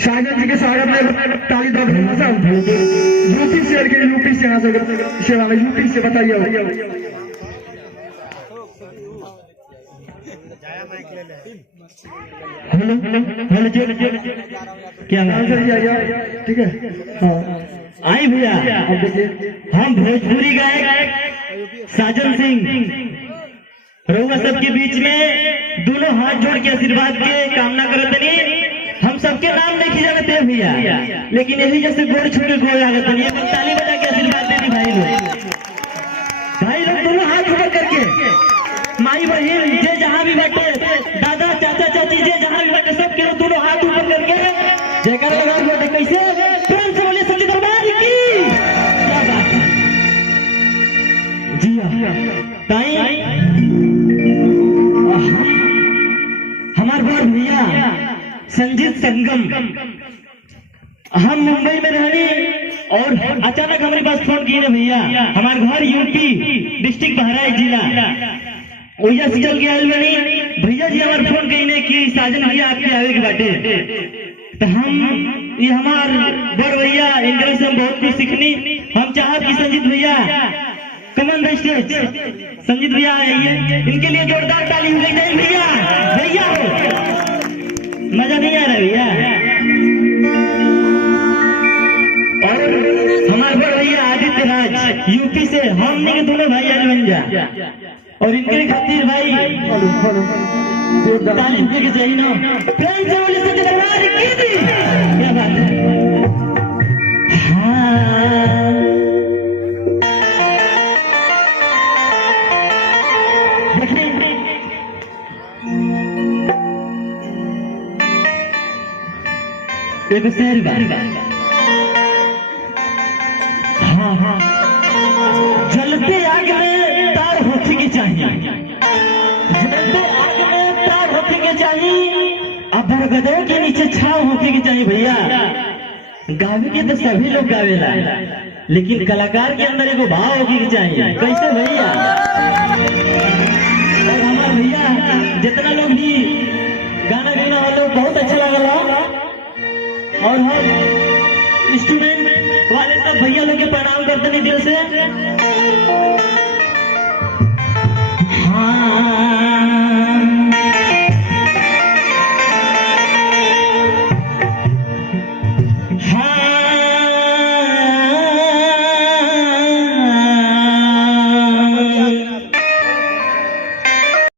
साजन जी के स्वागत में ताली दो यूपी से यहाँ से वाला यूपी से बताइए हेलो हेलो क्या ठीक है हाँ आई भैया हम भोजपुरी गायक साजन सिंह रउआ सबके बीच में दोनों हाथ जोड़ के आशीर्वाद के कामना करत नहीं। हम सबके नाम नहीं जानते भैया, लेकिन यही जैसे गोड़ छू के गोड़ लागत नहीं। ताली बजा के आशीर्वाद देनी भाई लोग दोनों हाथ ऊपर करके माई बहन जे जहाँ भी बैठे, दादा चाचा चाची जे जहाँ भी बैठे, सब के दोनों हाथ ऊपर करके जयकार लगा बैठे। कैसे प्रेम से बोले सच्चे दरबार की क्या बात है जी ताई। हमारे बड़ भैया संजीत संगम, हम मुंबई में रहने और अचानक हमारे पास फोन किए भैया। हमारे घर यूपी डिस्ट्रिक्ट बहराइच जिला ओजा से चल के आयल बनी भैया जी। हमारे फोन कहने की साजन भैया आपके आवे के बाटे, तो हम ये हमार बड़ भैया इनके से हम बहुत कुछ सीखनी। हम चाहत कि संजीत भैया कमन द स्टेज, संजीत भैया आइए, इनके लिए जोरदार ताली हो गई भैया। भैया हो मजा नहीं आ रहा भैया। और हमारे बड़ भैया आदित्य राज यूपी से, हमने के दोनों भाई आज बन जा और इनके खातिर भाई तालीम के चाहिए ना। प्रेम से बोले सच्चे दरबार की क्या बात है। हाँ देखो शेर हाँ हाँ जलते आग में तार होती की चाहिए, जलते आग में तार होती की चाहिए, अब बरगदों के नीचे छाव होती की चाहिए भैया। गावे के तो सभी लोग गावेला, लेकिन कलाकार के अंदर एगो भाव होती की चाहिए। कैसे भैया? और हमारे भैया जितना लोग भी गाना गाना हो लोग बहुत अच्छा लगला, और हम स्टूडेंट वाले सब भैया लोग के प्रणाम करते नहीं दिल से।